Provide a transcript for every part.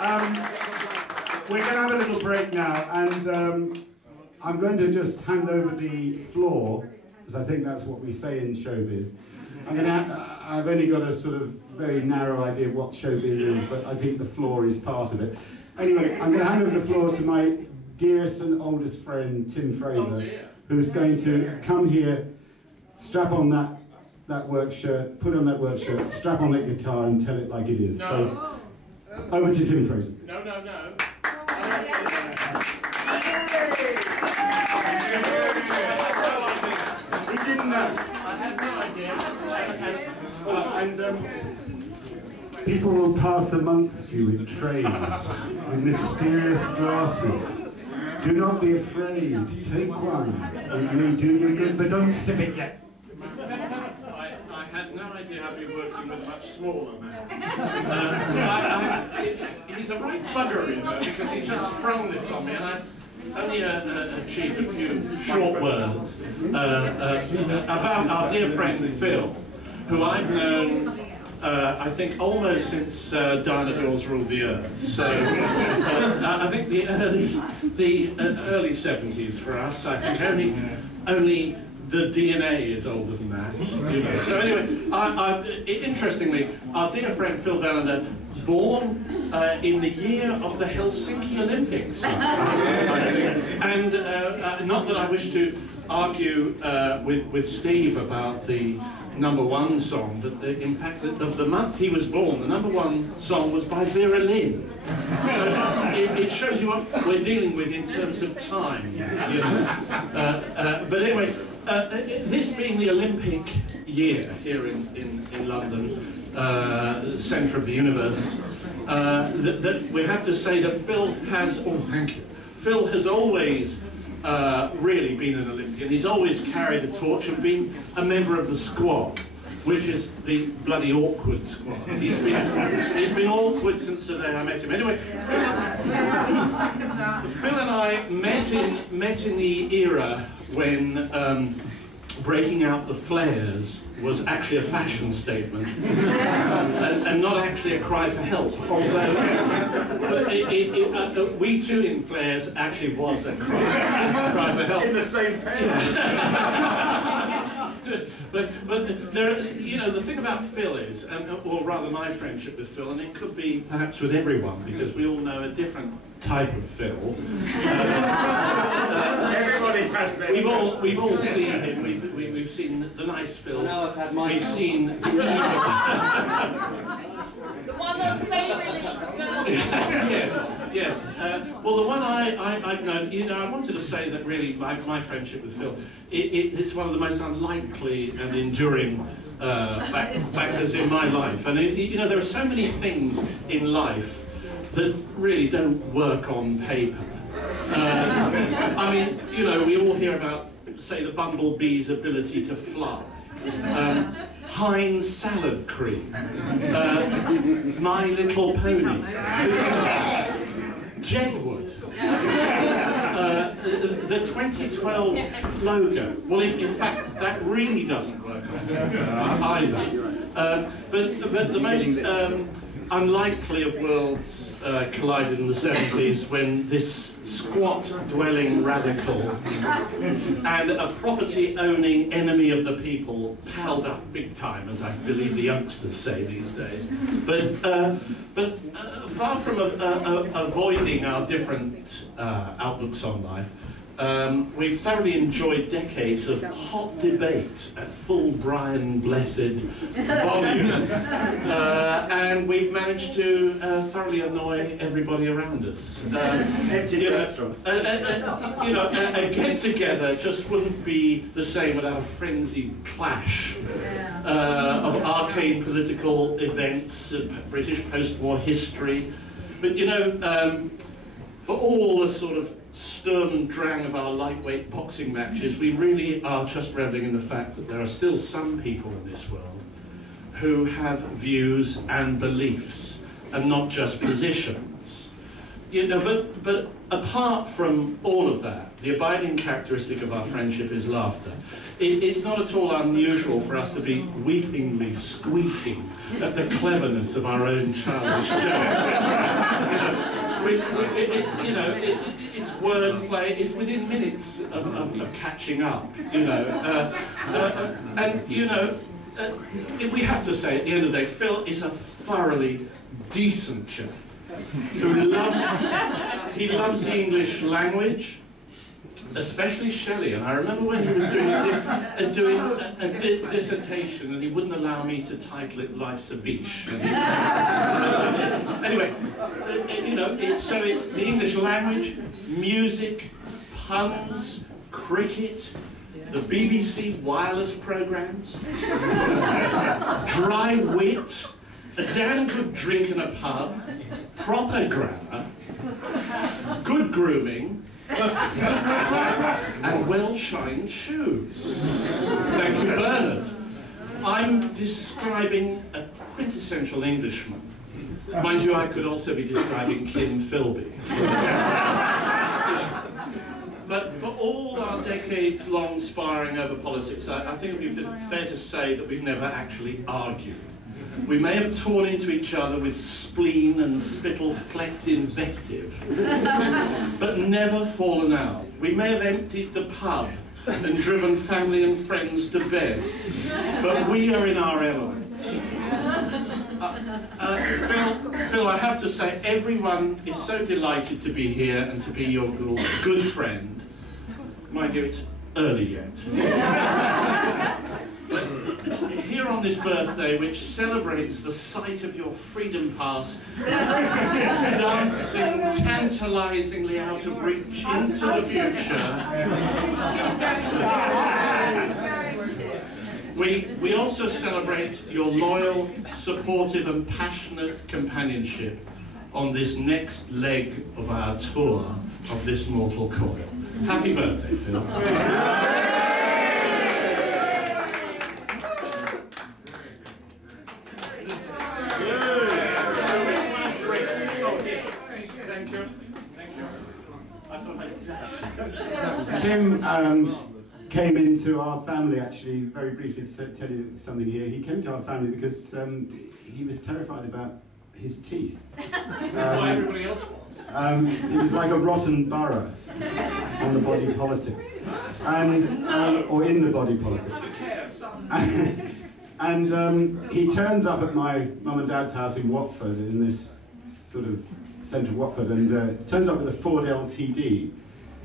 We're going to have a little break now, and I'm going to just hand over the floor, because I think that's what we say in showbiz. I've only got a sort of very narrow idea of what showbiz is, but I think the floor is part of it. Anyway, I'm going to hand over the floor to my dearest and oldest friend, Tim Fraser, who's going to come here, strap on that work shirt, put on that work shirt, strap on that guitar and tell it like it is. No. So, over to Tim Fraser. No. We didn't know. I had no idea. People will pass amongst you in trays with mysterious glasses. Do not be afraid. Take one. It may do you good, but don't sip it yet. I had no idea I'd be working with a much smaller man. He's a right bugger, you know, because he just sprung this on me, and I only achieved a few short words about our dear friend Phil, who I've known, I think, almost since dinosaurs ruled the earth. So I think the early 70s for us. I think only the DNA is older than that. You know. So anyway, interestingly, our dear friend Phil Vallender, born in the year of the Helsinki Olympics, and not that I wish to argue with Steve about the #1 song, but in fact, of the month he was born, the #1 song was by Vera Lynn. So it shows you what we're dealing with in terms of time. You know? But anyway, this being the Olympic year here in London, centre of the universe, that we have to say that Phil has, Phil has always really been an Olympian. He's always carried a torch and been a member of the squad, which is the bloody awkward squad. He's been awkward since the day I met him. Anyway, Phil and I met in the era when breaking out the flares was actually a fashion statement and not actually a cry for help. Although we too in flares actually was a cry for help. In the same pair. Yeah. but there, you know, the thing about Phil is, or rather my friendship with Phil, and it could be perhaps with everyone because we all know a different type of Phil. Everybody has their. We've all seen him. We've seen the nice Phil. Now I've had mine. We've seen the evil. The one on day release, Phil. Yes. Well, the one I've known, you know, I wanted to say that really my friendship with Phil, it's one of the most unlikely and enduring factors in my life. And you know, there are so many things in life that really don't work on paper. I mean, you know, we all hear about, say, the bumblebee's ability to fly. Heinz salad cream. My Little Pony. Jedward. The 2012 logo. Well, in fact, that really doesn't work either. But the most unlikely of worlds collided in the 70s when this squat-dwelling radical and a property-owning enemy of the people palled up big time, as I believe the youngsters say these days. But far from avoiding our different outlooks on life, we've thoroughly enjoyed decades of hot debate at full Brian Blessed volume, and we've managed to thoroughly annoy everybody around us. Empty restaurants. You know, a get-together just wouldn't be the same without a frenzied clash of arcane political events, British post-war history. But you know, for all the sort of Sturm and Drang of our lightweight boxing matches, we really are just reveling in the fact that there are still some people in this world who have views and beliefs and not just positions. You know, but apart from all of that, the abiding characteristic of our friendship is laughter. It's not at all unusual for us to be weepingly squeaking at the cleverness of our own childish jokes. You know, it's wordplay. It's within minutes of catching up, you know. And you know, we have to say at the end of the day, Phil is a thoroughly decent chap who loves the English language, especially Shelley. And I remember when he was doing a dissertation, and he wouldn't allow me to title it "Life's a Beach." Anyway, you know, it's the English language, music, puns, cricket, the BBC wireless programmes, dry wit, a damn good drink in a pub, proper grammar, good grooming, and well-shined shoes. Thank you, Bernard. I'm describing a quintessential Englishman. Mind you, I could also be describing Kim Philby. But for all our decades-long sparring over politics, I think it would be fair to say that we've never actually argued. We may have torn into each other with spleen and spittle-flecked invective, but never fallen out. We may have emptied the pub and driven family and friends to bed, but we are in our element. Phil, I have to say, everyone is so delighted to be here and to be your good friend. Mind you, it's early yet. Here on this birthday, which celebrates the sight of your freedom pass dancing tantalisingly out of reach into the future, we also celebrate your loyal, supportive and passionate companionship on this next leg of our tour of this mortal coil. Happy birthday, Phil. Tim came into our family, actually, very briefly to tell you something here. He came to our family because he was terrified about his teeth. Why everybody else was. It was like a rotten borough on the body politic, and or in the body politic. And he turns up at my mum and dad's house in Watford, in this sort of centre of Watford, and turns up with a Ford LTD,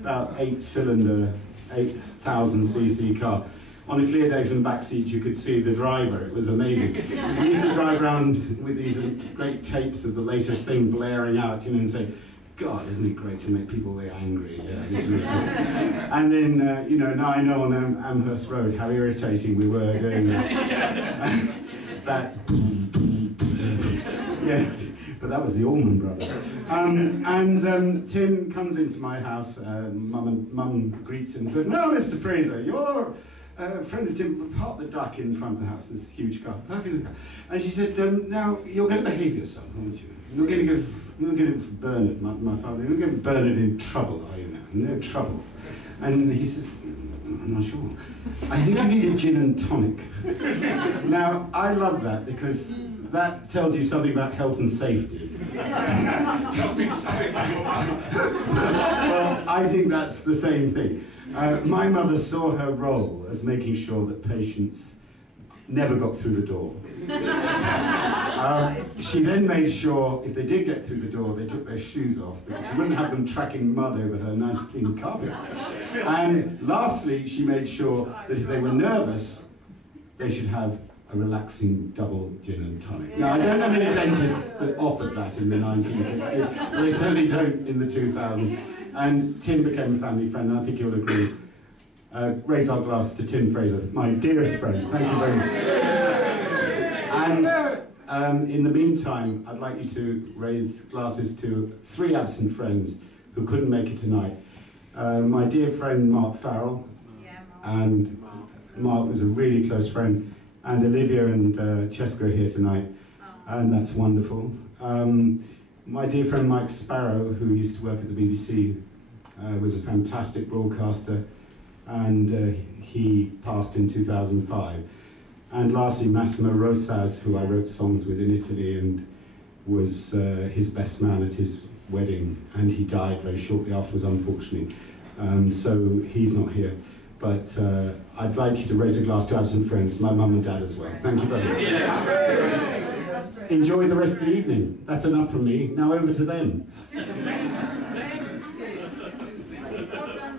about 8-cylinder, 8,000cc car. On a clear day from the back seat, you could see the driver. It was amazing. We used to drive around with these great tapes of the latest thing blaring out, you know, and say, God, isn't it great to make people very angry? Yeah, isn't it? And then, you know, now I know on Amherst Road how irritating we were doing that. Yeah, but that was the Allman Brothers. Tim comes into my house, Mum greets him and says, "No, Mr. Fraser, you're a friend of Tim, park the duck in front of the house, this huge car, park in the car." And she said, "Now, you're going to behave yourself, aren't you? You're going to give Bernard, my father, you're going to give Bernard in trouble, are you now? No trouble." And he says, "I'm not sure. I think you need a gin and tonic." Now, I love that because that tells you something about health and safety. Well, I think that's the same thing. My mother saw her role as making sure that patients never got through the door. She then made sure, if they did get through the door, they took their shoes off, because she wouldn't have them tracking mud over her nice clean carpet. And lastly, she made sure that if they were nervous, they should have a relaxing double gin and tonic. Now, I don't know many dentists that offered that in the 1960s, but they certainly don't in the 2000s. And Tim became a family friend, and I think you'll agree. Raise our glass to Tim Fraser, my dearest friend. Thank you very much. And in the meantime, I'd like you to raise glasses to 3 absent friends who couldn't make it tonight. My dear friend Mark Farrell, and Mark was a really close friend, and Olivia and Cheska are here tonight, and that's wonderful. My dear friend Mike Sparrow, who used to work at the BBC, was a fantastic broadcaster, and he passed in 2005. And lastly, Massimo Rosas, who I wrote songs with in Italy, and was his best man at his wedding, and he died very shortly afterwards, unfortunately. So he's not here. But I'd like you to raise a glass to absent friends, my mum and dad as well. Thank you very much. Enjoy the rest of the evening. That's enough from me. Now over to them. Well done,